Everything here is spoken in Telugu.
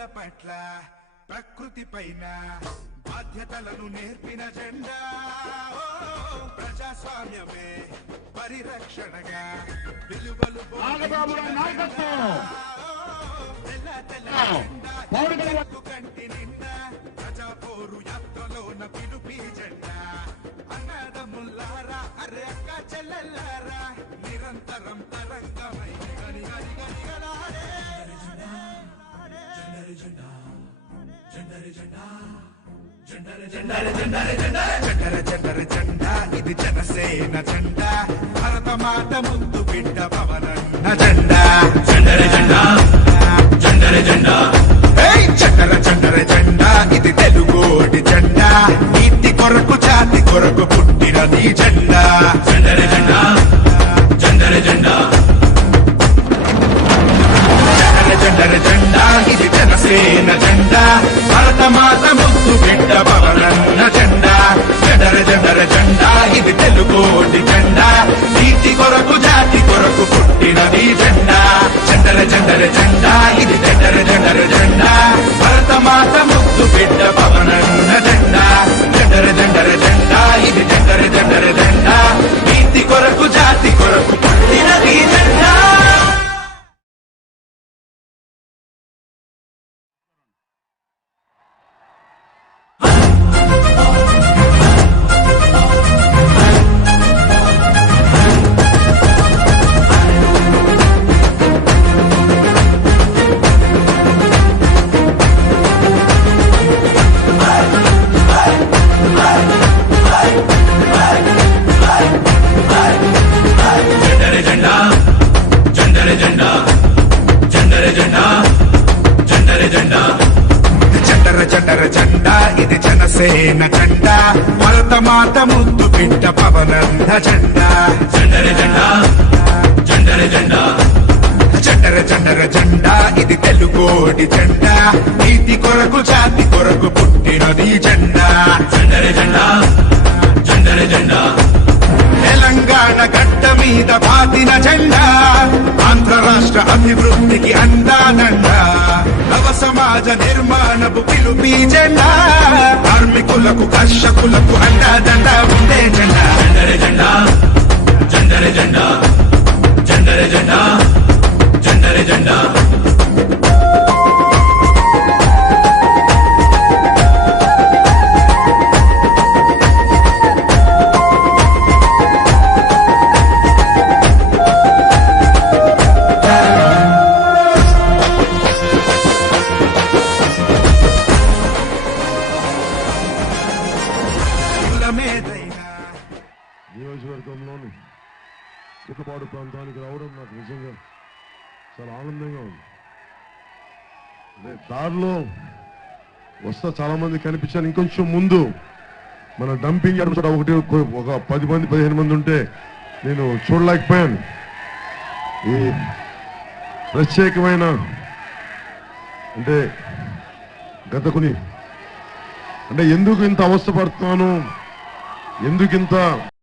ప్రజల పట్ల ప్రకృతి పైన బాధ్యతలను నేర్పిన జెండా ప్రజాస్వామ్యమే పరిరక్షణగా విలువలు కంటి నిండా ప్రజా పోరు యాత్రలోన పిలుపి జెండా అన్నదమ్ములారా అరే అక్క చెల్లెల్లారా నిరంతరం తరంగమై గని గని గని గలాడే జెండా ఇది జనసేన జెండా భారత మాత ముందు బిడ్డ పవనన్న జెండా చండర జెండా చండర జెండా ఇది తెలుగోడి జెండా నీతి కొరకు జాతి కొరకు పుట్టినది జెండా చండర జెండా జెండర జెండా ఇది జనసేన జెండా భారత మాత ముద్దు బిడ్డ పవనన్న జెండా జెండర జెండా ఇది తెలుగోడి జెండా నీతి కొరకు జాతి కొరకు పుట్టినది జెండా జెండర జెండా ఇది జెండర జెండా భారత మాత ముద్దు బిడ్డ పవనన్న జెండా జెండర జెండా ఇది జెండర జెండా నీతి కొరకు జాతి కొరకు పుట్టినది జెండా. జెండర జెండా ఇది జనసేన జెండా భారత మాత ముద్దు బిడ్డ పవనన్న జెండా జెండర జెండా ఇది తెలుగోడి జెండా నీతి కొరకు జాతి కొరకు పుట్టినది జెండా జెండర జెండా తెలంగాణ గడ్డ మీద పాతిన జెండా ఆంధ్ర రాష్ట్ర అభివృద్ధికి అందాదండా నవ సమాజ నిర్మాణపు పిలుపి జెండా కార్మికులకు కర్షకులకు అండాదండ ఉండే జెండా జెండర జెండా నియోజకవర్గంలోని చిక్కపాడు ప్రాంతానికి రావడం నాకు నిజంగా చాలా ఆనందంగా ఉంది. దారిలో వస్తా చాలా మంది కనిపించాను. ఇంకొంచెం ముందు మన డంపింగ్ యార్డ్ ఒక 10 మంది 15 మంది ఉంటే నేను చూడలేకపోయాను. ఈ ప్రత్యేకమైన అంటే గత కొన్ని అంటే ఎందుకు ఇంత అవస్థ పడుతున్నాను, ఎందుకు ఇంత